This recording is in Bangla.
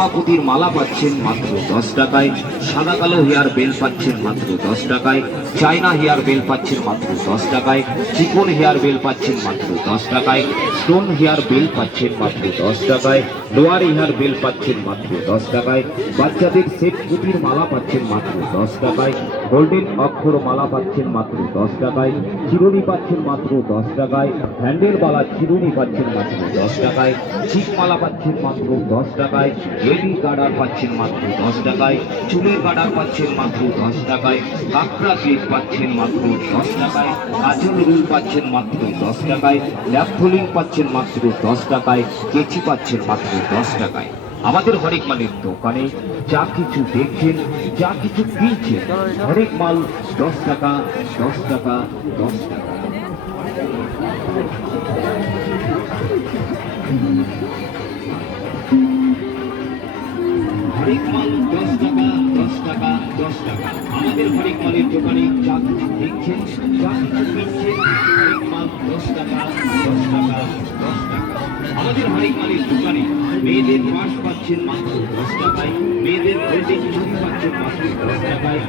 চাপা পুঁতির মালা পাচ্ছেন মাত্র 10 টাকায়, সাদা কালো হেয়ার বেল পাচ্ছেন মাত্র 10 টাকায়, চায়না হেয়ার বেল পাচ্ছেন মাত্র 10 টাকায়, চিকন হেয়ার বেল পাচ্ছেন মাত্র 10 টাকায়, স্টোন হেয়ার বেল পাচ্ছেন মাত্র 10 টাকায়, লোয়ার হেয়ার বেল পাচ্ছেন মাত্র 10 টাকায়, বাচ্চাদের সেট পুঁতির মালা পাচ্ছেন মাত্র 10 টাকায়, গোল্ডেন অক্ষর মালা পাচ্ছেন মাত্র 10 টাকায়, চিরুনি পাচ্ছেন মাত্র 10 টাকায়, হ্যান্ডেলওয়ালা চিরুনি পাচ্ছেন মাত্র 10 টাকায়, চিক মালা পাচ্ছেন মাত্র 10 টাকায়, লেডি গার্ডার পাচ্ছেন মাত্র 10 টাকায়, চুলের গার্ডার পাচ্ছেন মাত্র 10 টাকায়, কাঁকড়া ক্লিপ পাচ্ছেন মাত্র 10 টাকায়, কাজল রুল পাচ্ছেন মাত্র 10 টাকায়, ল্যাপথলিং পাচ্ছেন মাত্র 10 টাকায়, কেচি পাচ্ছেন মাত্র 10 টাকায়। আমাদের হরেক মালের দোকানে যা কিছু দেখছেন, যা কিছু কিনছেন, হরেক মাল 10 টাকা, 10 টাকা, 10 টাকা। হরেক মাল 10 টাকা, 10 টাকা, 10 টাকা। আমাদের হরেক মালের দোকানে যা কিছু দেখছেন, যা কিছু কিনছেন, হরেক মাল 10 টাকা, 10 টাকা, 10 টাকা। আমাদের হরেক মালের দোকানে মেয়েদের পার্স পাচ্ছেন মাত্র 10 টাকায়, মেয়েদের গোল্ডেন চুড়ি পাচ্ছেন মাত্র 10 টাকায়।